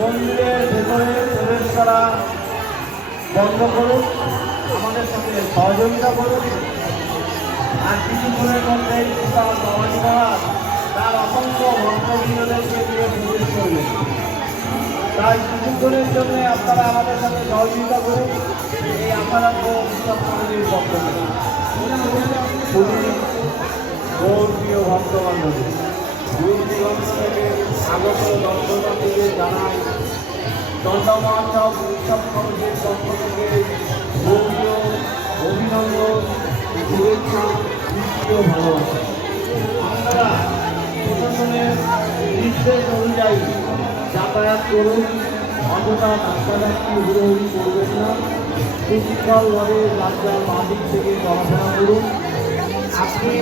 মন্দিরের ভেতরে প্রবেশ করা বন্ধ করুন, আমাদের সাথে সহযোগিতা করুন। আর কিছুক্ষণের মধ্যে বাবাজি মহারাজ তার অসংখ্য ভক্তবৃন্দদেরকে নিয়ে প্রবেশ করবেন। তাই কিছুক্ষণের জন্য আপনারা আমাদের সাথে সহযোগিতা করুন। এই আশারাধ্য উৎসব কমিটির পক্ষ থেকে খুবই গৌরবীয় ভক্তবান্ধবী দূর দিগন্ত থেকে আগত দর্শনার্থীদের জানাই দণ্ডমহোৎসব উৎসব কমিটির পক্ষ থেকে গৌরবীয় অভিনন্দন, শুভেচ্ছা, তৃতীয় ভালোবাসা। আপনারা প্রশাসনের নির্দেশ অনুযায়ী যাতায়াত করুন, অযথা রাস্তাঘাটটি হুড়োহুড়ি করবেন না, সুশৃঙ্খলভাবে রাস্তার বাঁদিক থেকে চলাফেরা করুন। আপনি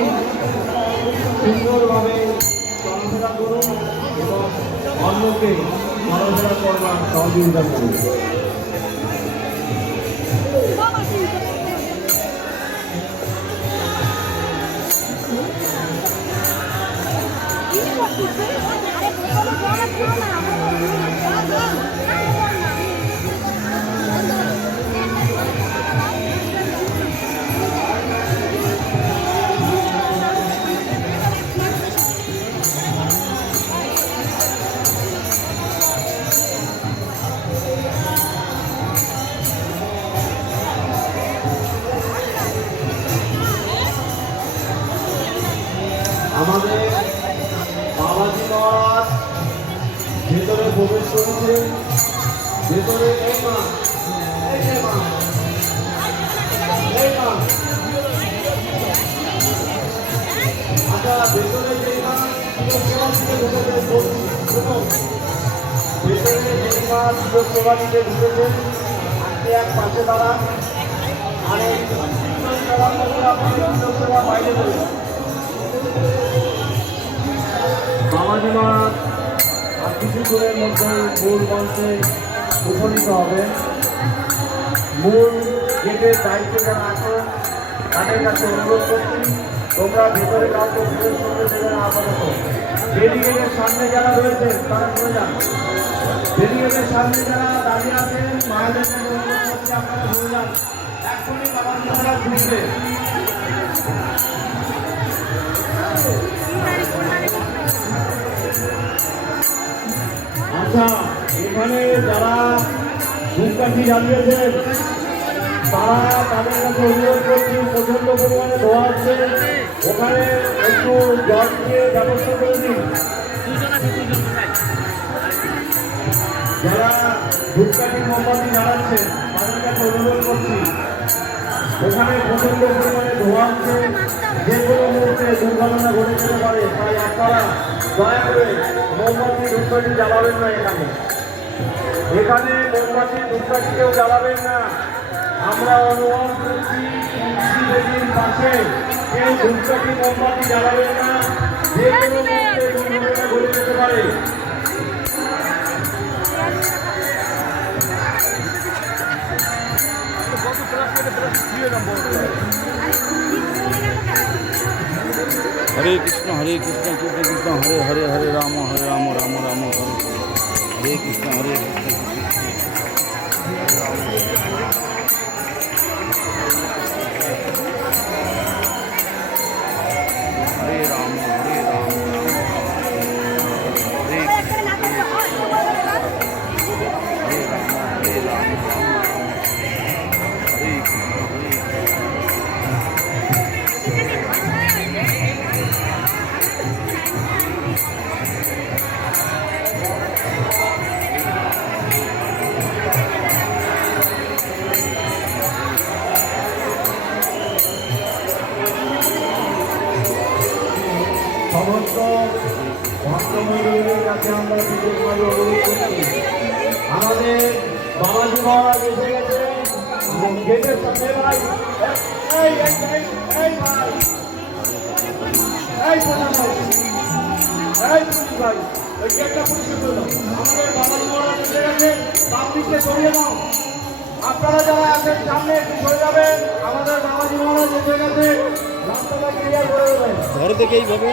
সুন্দরভাবে চলাফেরা করুন এবং অন্যকে চলাফেরা করবার সহযোগিতা করুন। আমাদের বাবাজি মহারাজ ভেতরে প্রবেশ করেছে। ভেতরে এই মা, এই মা, এই মা। আচ্ছা, ভেতরে যে মা ভেতরে যে মা সুযোগ সেবা দিতে ঢুকেছেন, আপনি এক পাশে দাঁড়ান, আর এই সুযোগ সেবা বাইরে দেবেন। বাবাজি মহারাজ আর কিছুক্ষণের মধ্যে মূল মঞ্চে উপনীত হবে। মূল গেটের দায়িত্বে যারা আছে তাদের কাছে অনুরোধ করছি, তোমরা ভেতরে কাউকে প্রবেশ করতে দেবে না। আপাতত ব্যারিকেডের সামনে যারা রয়েছেন তারা চলে যান। ব্যারিকেডের সামনে যারা দাঁড়িয়ে আছেন মায়েদের কাছে অনুরোধ করছি, আপনারা চলে যান। এখনই বাবাজি মহারাজ ঢুকবে। আচ্ছা, এখানে যারা ধূপকাঠি জ্বালিয়েছেন তারা তাদের কাছে অনুরোধ করছি, প্রচন্ড পরিমাণে ধোয়া হচ্ছে, ওখানে একটু জল দিয়ে ব্যবস্থা করে দিন। যারা ধূপকাঠি মোমবাতি জ্বালাচ্ছেন তাদের কাছে অনুরোধ করছি, ওখানে প্রচন্ড পরিমাণে ধোয়া হচ্ছে, যে কোনো মুহূর্তে দুর্ঘটনা ঘটে যেতে পারে। তাই আপনারা দয়া করে মোমবাতি ধূপকাঠি জ্বালাবেন না। এখানে মোমবাতি ধূপকাঠি কেউ জ্বালাবেন না। আমরা অনুমান করছি দেবীর পাশে কেউ ধূপকাঠি মোমবাতি জ্বালাবেন না, যে কোনো মুহূর্তে দুর্ঘটনা ঘটে যেতে পারে। हरे कृष्ण कृष्ण कृष्ण हरे हरे हरे राम राम राम हरे कृष्ण हरे कृष्ण। সমস্ত ভক্তমন্ডলীদের কাছে আমরা বিশেষভাবে অনুরোধ করছি, আমাদের বাবাজি মহারাজ এসে গেছে গেটের সামনে। ভাই এই ভাই, এই ভাই, ওই গেটটা পরিষ্কার করে দাও। আমাদের বাবাজি মহারাজ এসে গেছে, পাবলিককে সরিয়ে দাও। আপনারা যারা আছেন সামনে একটু সরে যাবেন। আমাদের বাবাজি মহারাজ এসে গেছে, রাস্তাটা ক্লিয়ার করে দেবেন। ঘর থেকে এইভাবে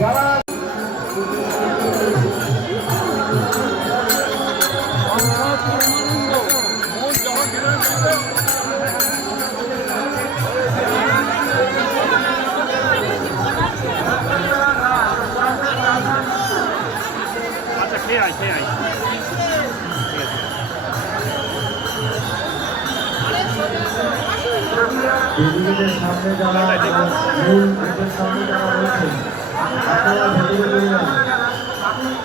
যারা নিয়ে আই ঠিক আছে। দেবীদের সামনে যারা মূল গেটের সামনে যারা রয়েছে আপনারা ভেতরে চলে যান।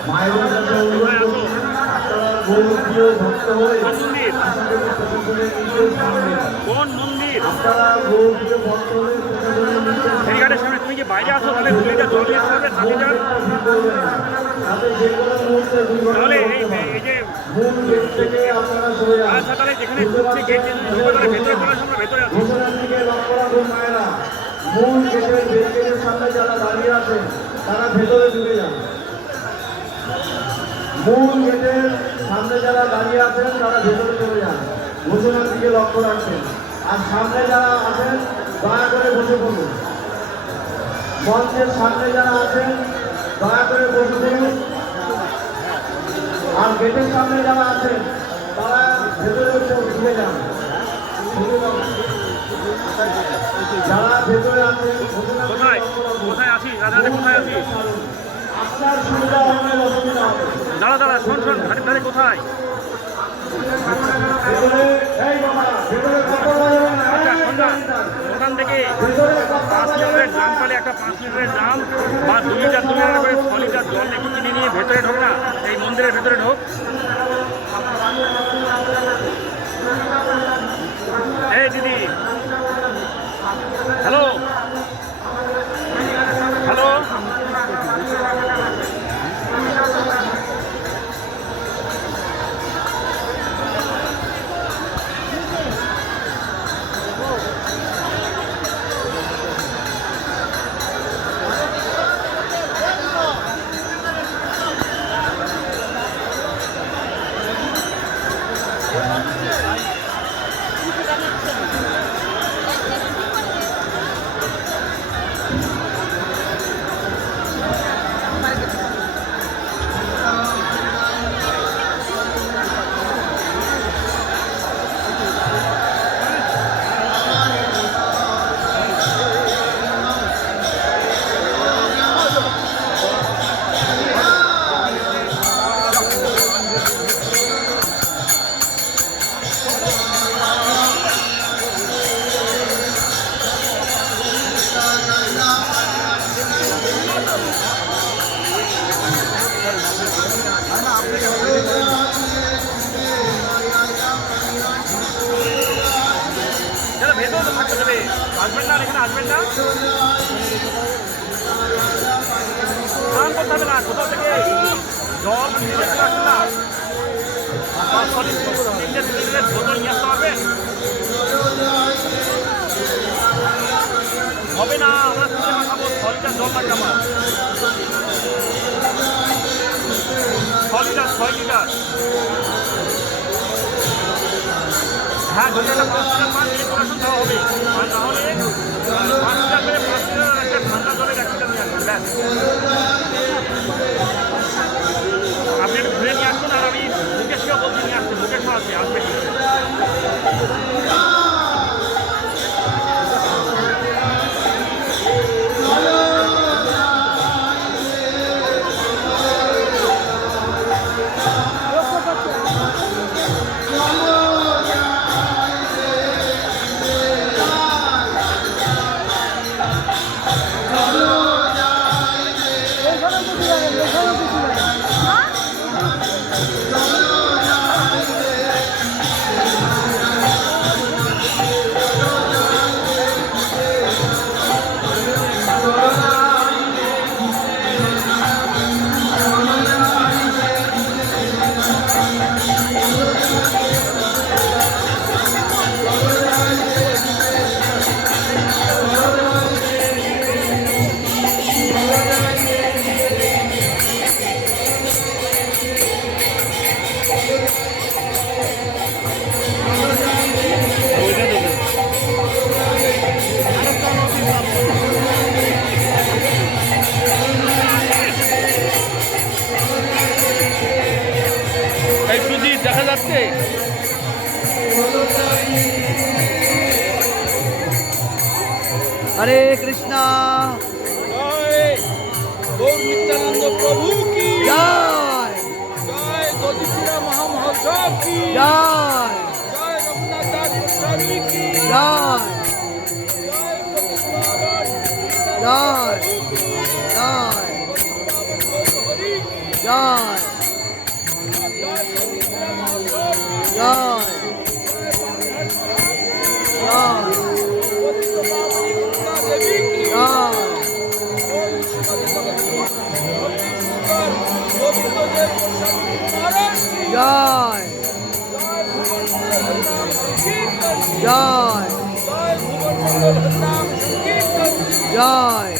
মায়ের কাছে অনুরোধ করুন, আপনারা গৌরীয় ভক্ত হয়ে আশা করি প্রশাসনের নির্দেশ মানবেন। কোন মন্দির? আপনারা গৌরীয় ভক্ত হয়ে প্রশাসনের নির্দেশ ফেরিঘাটের সামনে তুমি কি বাইরে আসো তাহলে 2 লিটার জল নিয়ে আসতে হবে 7 লিটার। তাতে যে কোনো মুহূর্তে তাহলে দুর্ঘটনা এই যে মূল গেট থেকে আপনারা সরে যান। আচ্ছা তাহলে যেখানে ঢুকছে গেট দিয়ে ঢুকবে তাহলে ভেতরে চলে আসো, আমরা ভেতরে আছি। ঘোষণার দিকে লক্ষ্য রাখুন মায়েরা। মূল গেটের গেটের সামনে যারা দাঁড়িয়ে আছেন তারা ভেতরে ঢুকে যান। মূল গেটের সামনে যারা দাঁড়িয়ে আছেন তারা ভেতরে চলে যান। ঘোষণার দিকে লক্ষ্য রাখবেন। আর সামনে যারা আছেন দয়া করে বসে পড়ুন। মঞ্চের সামনে যারা আছেন দয়া করে বসে পড়ুন। আর গেটের সামনে যারা আছেন তারা ভেতরে ঢুকে যান। যারা ভেতরে আছেন ঘোষণার দিকে কোথায় লক্ষ্য রাখুন। কোথায় আছি রাজা কোথায় আছি? আপনার সুবিধা হবে অসুবিধা হবে। দাঁড়া শোন ঘাটের ধারে কোথায়? ভেতরে এই বাবা ভেতরে কত বড় না আচ্ছা সন্ধান ওখান থেকে ভেতরে কত 5 লিটারের ড্রাম পালে একটা 5 লিটারের ড্রাম বা 2 লিটার করে 6 লিটার জল একটু কিনে নিয়ে ভেতরে ঢোক না, এই মন্দিরের ভেতরে ঢোক। এই দিদি হ্যালো হ্যালো যারা ভেতরে তো থাকতে দেবে, আসবেন না আর এখানে আসবেন না, স্নান করতে হবে না, কোথাও থেকে জল নিয়ে আসতে আসবে না, 3 লিটারের বোতল নিয়ে আসতে পারবেন? হবে না, আমরা সিনেমা খাবো, 6 লিটার জল লাগবে আমার, 6 লিটার। হ্যাঁ যদি একটা 5 লিটার পান ডেকোরেশন দেওয়া হবে, আর না হলে 5 লিটার করে 5 লিটার একটা ঠান্ডা জলের 1 লিটার নিয়ে আসবেন ব্যাস। আপনি একটু ঘুরে নিয়ে আসবেন আর আমি মুকেশকেও বলছি নিয়ে আসতে, মুকেশও আছে আসবে। দেখা যাচ্ছে हरे कृष्णा জয় গৌর নিত্যানন্দ প্রভু কি जय জয় কি জয় জয় রঘুনাথ দাস গোস্বামী কি জয় জয় জয় জয় জয় জয় জয় জয়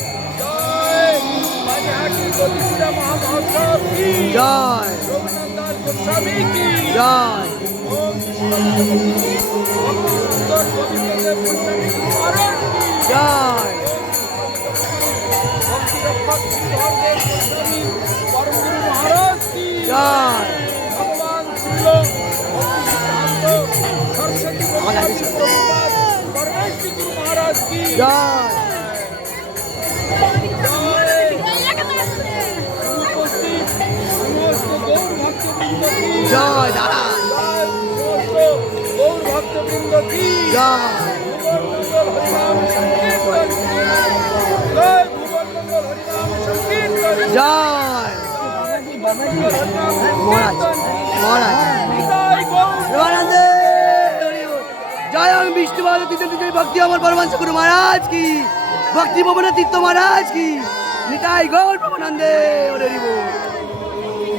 জয় গোস্বামী কি জয় জয় মহারাজ কি জয় ভগবান শিল সরস্বতী পরমেশ্বরী গুরু মহারাজ কি জয় উপস্থিত সমস্ত গৌর ভক্তবৃন্দ কি জয় দাদা সমস্ত গৌর ভক্তবৃন্দ কি জয় ভুবনমঙ্গল হরিনাম সংকীর্তন জয় ভুবনমঙ্গল হরিনাম সংকীর্তন জয় ভুবনমঙ্গল হরিনাম মহারাজ মহারাজ জয় গৌর প্রেমানন্দে জয় আমি বিষ্ণুবাদ তীর্থ ভক্তি আমার পরমাংশ গুরু মহারাজ কি ভক্তি ভবন তীর্থ মহারাজ কি নিতাই গৌর প্রেমানন্দে ওরে হরি বল।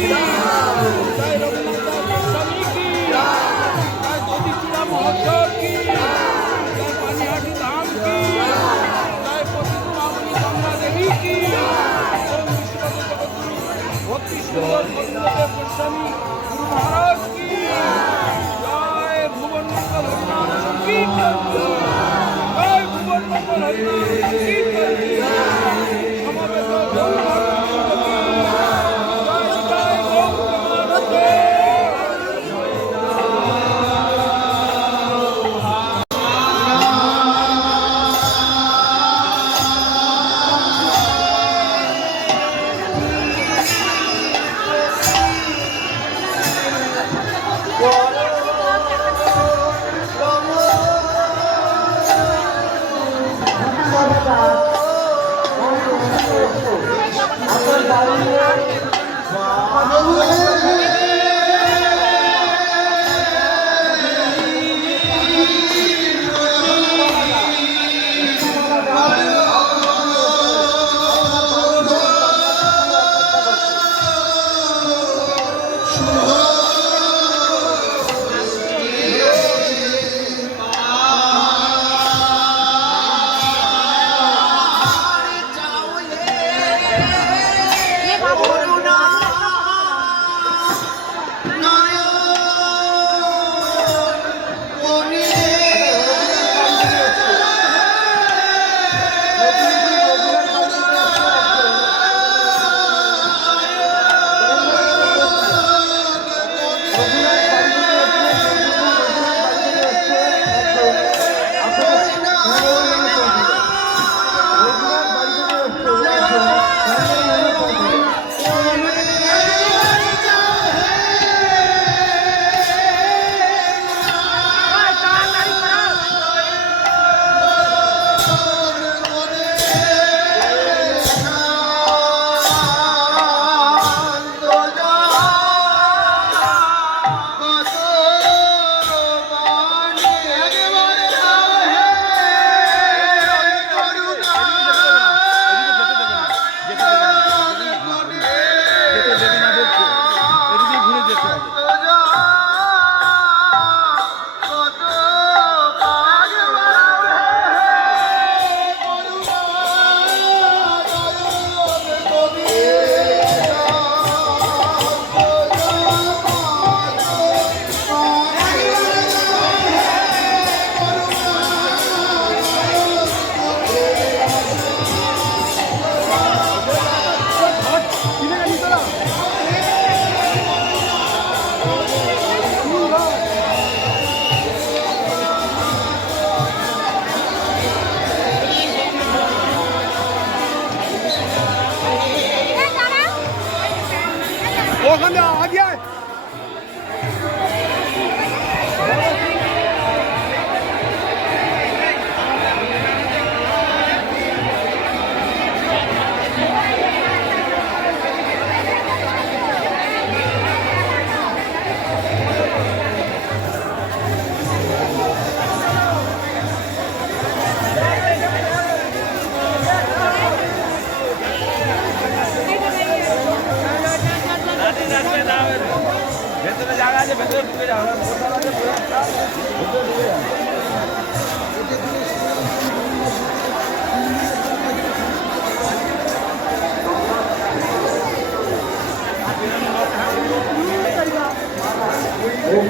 জয় রঘুনাথ দাস গোস্বামী কি জয় গদিচূড়া মহোৎসব কি জয় পানিহাটি ধাম কি জয় পতিত পাবনী গঙ্গা দেবী কি ওম বিশ্বনাথ জগদ্গুরু ভক্তি সুন্দর গোবিন্দদেব গোস্বামী গুরু মহারাজ কি জয় ভুবন মঙ্গল হরিনাম সংকীর্তন কি জয় ভুবন মঙ্গল হরিনাম সংকীর্তন কি সমাবেত গৌর ভক্তবৃন্দ কি জয় জয় গৌর প্রেমানন্দে।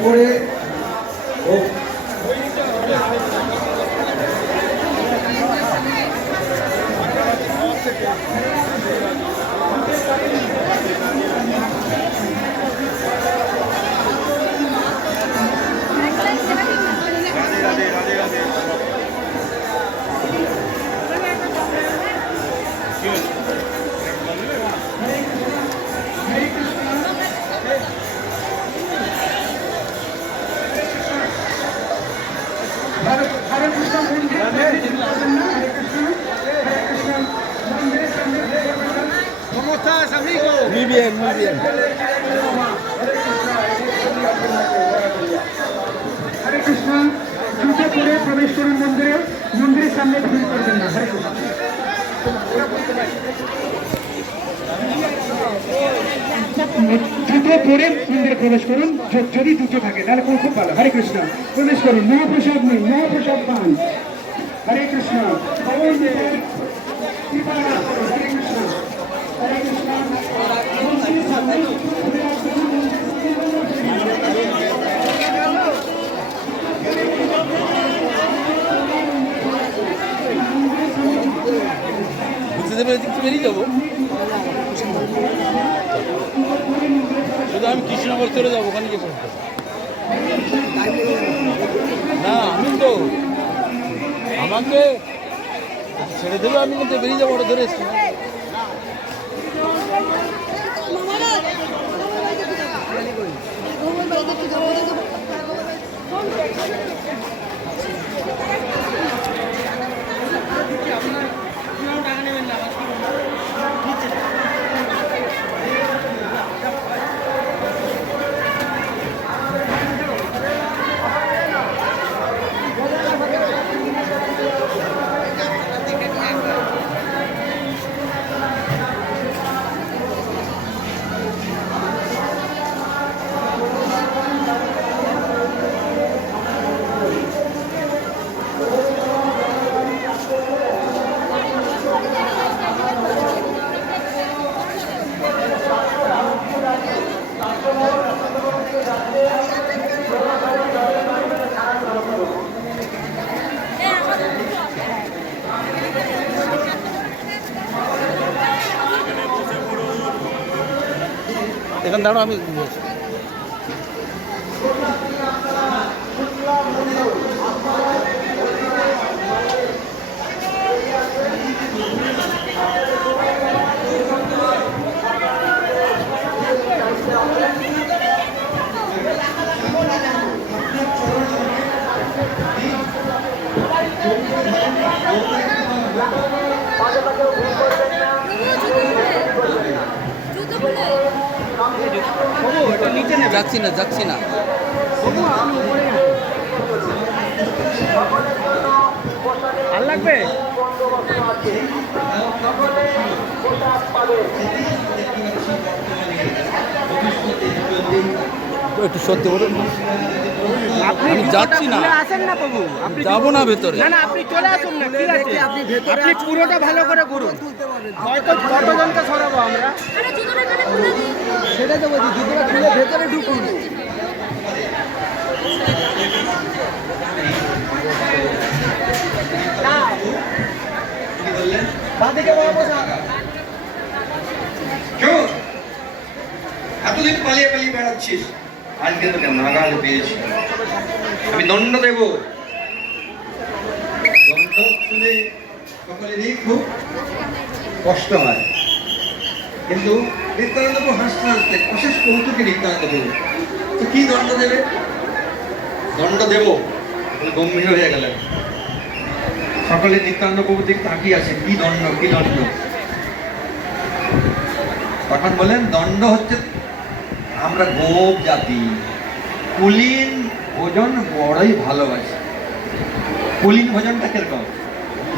করে ও- Muy bien, muy bien. হরে কৃষ্ণ জুতো পরে প্রবেশ করুন মন্দিরে মন্দিরের সামনে ভিড় করবেন না হরে কৃষ্ণ জুতো পরে মন্দিরে প্রবেশ করুন যদি জুতো থাকে তাহলে খুব ভালো হরে কৃষ্ণ প্রবেশ করুন মহাপ্রসাদ নেই মহাপ্রসাদ পান হরে কৃষ্ণ হরে কৃষ্ণ হরে কৃষ্ণ বুঝতে দেবে এদিক থেকে বেরিয়ে যাবো শুধু আমি কৃষ্ণনগর চলে যাবো ওখানে গিয়ে পড়তে না আমি তো আমাকে ছেড়ে দেবে আমি কিন্তু বেরিয়ে যাবো ওটা ধরে এসছি এখানে দাঁড়ো আমি যাচ্ছি না আর লাগবে একটু সত্যি বলুন আমি যাচ্ছি না আসেন না প্রভু আপনি যাবো না ভেতরে না আপনি চলে আসুন না ঠিক আছে আপনি পুরোটা ভালো করে ঘুরুন হয়তো কতজনকে সরাবো আমরা সেটাই তো বলছি জুতোটা খুলে ভেতরে ঢুকুন এতদিন পালিয়ে পালিয়ে বেড়াচ্ছিস আজকে তোকে নাগাল পেয়েছি আমি দণ্ড দেব দণ্ড শুনে সকলেরই খুব কষ্ট হয় কিন্তু নিত্যানন্দ প্রভু হাসতে হাসতে অশেষ কৌতুকে নিত্যানন্দ প্রভু তো কি দণ্ড দেবে দণ্ড দেব বলে গম্ভীর হয়ে গেলেন সকলে নিত্যানন্দ প্রভুর দিকে তাকিয়ে আছে কি দণ্ড কি দণ্ড তখন বলেন দণ্ড হচ্ছে আমরা গোপ জাতি কুলীন ভোজন বড়ই ভালোবাসি কুলীন ভোজনটা কিরকম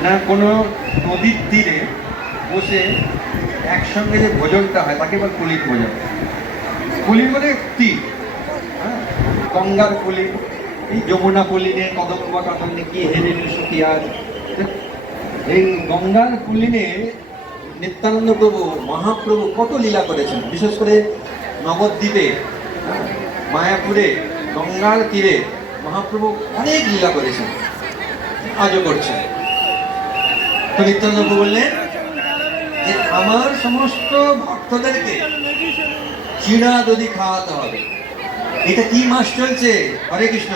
না কোনো নদীর তীরে বসে একসঙ্গে যে ভোজনটা হয় তাকে বলে কুলীন ভোজন কুলীন মানে তীর হ্যাঁ গঙ্গার কুলীন এই যমুনা কুলীনে কদম্ব কাদম্বে কি হেরেন সুখিয়ার এই গঙ্গার কুলীনে নিত্যানন্দ প্রভু মহাপ্রভু কত লীলা করেছেন বিশেষ করে নবদ্বীপে মায়াপুরে গঙ্গার তীরে মহাপ্রভু অনেক লীলা করেছেন, আজও করছেন। তো নিত্যানন্দ প্রভু বললেন যে আমার সমস্ত ভক্তদেরকে চিড়া দধি খাওয়াতে হবে। এটা কি মাস চলছে? হরে কৃষ্ণ।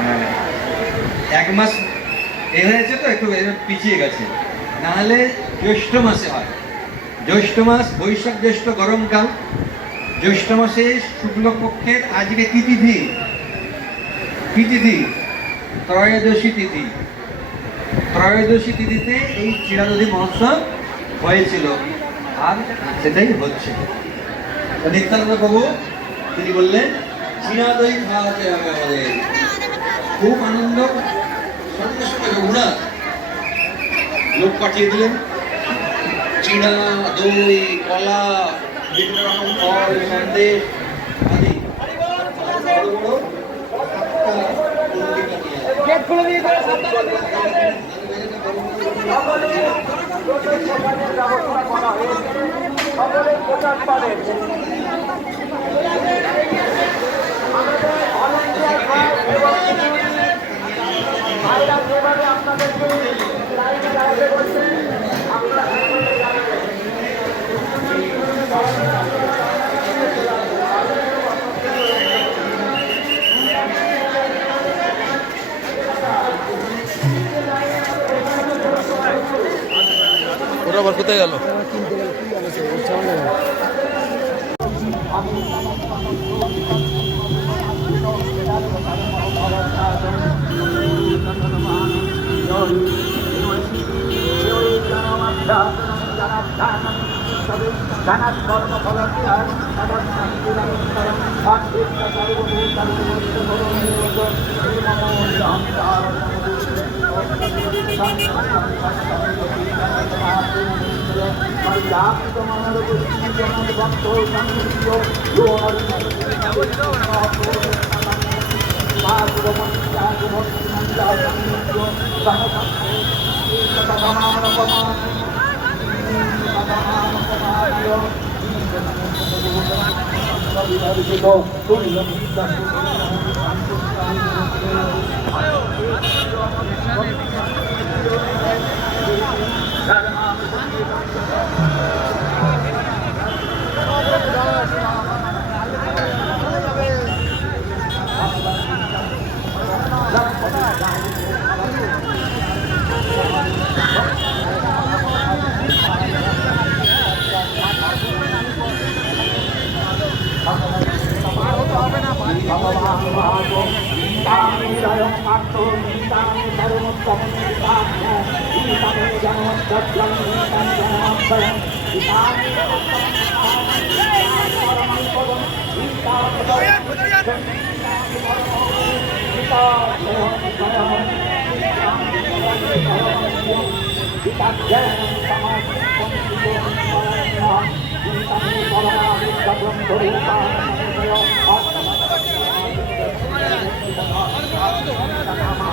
হ্যাঁ, 1 মাস এ হয়েছে তো, একটু পিছিয়ে গেছে, নাহলে জ্যৈষ্ঠ মাসে হয়। জ্যৈষ্ঠ মাস, বৈশাখ জ্যৈষ্ঠ গরমকাল। জ্যৈষ্ঠ মাসে শুক্লপক্ষের আজকে কি তিথি? কি তিথি? ত্রয়োদশী তিথি। ত্রয়োদশী তিথিতে এই চিরাদধি মহোৎসব হয়েছিল, আর সেটাই হচ্ছে। নিত্যানন্দ প্রভু তিনি বললেন চিরাদধি খাওয়াতে হবে আমাদের। খুব আনন্দ। সঙ্গে সঙ্গে রঘুনাথ লোক পাঠিয়ে দিলেন, চিড়া, দই, কলা, বিভিন্ন রকম ফল, সন্দেশ আদি বড় বড় ওরা আবার কোথায় গেল?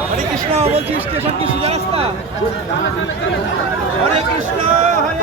হরে কৃষ্ণ। বলছি স্টেশন কি সোজা রাস্তা? হরে কৃষ্ণ, হরে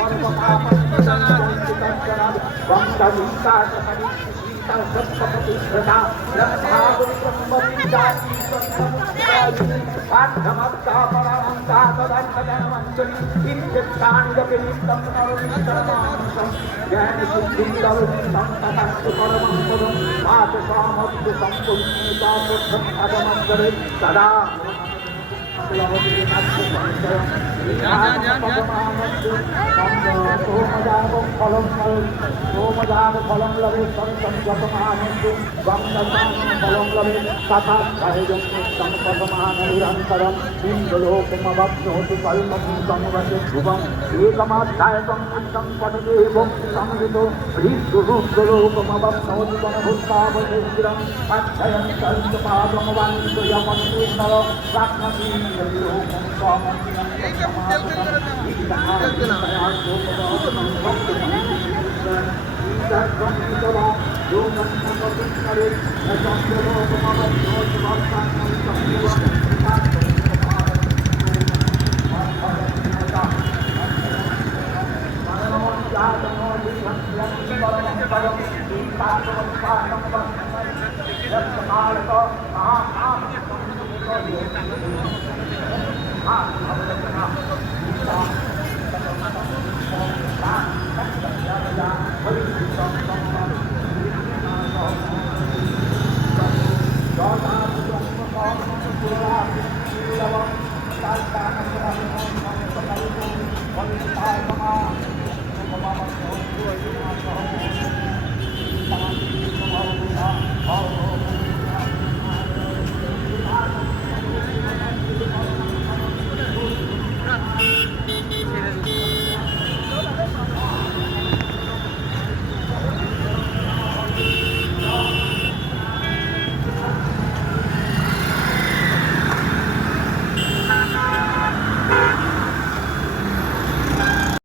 Jaya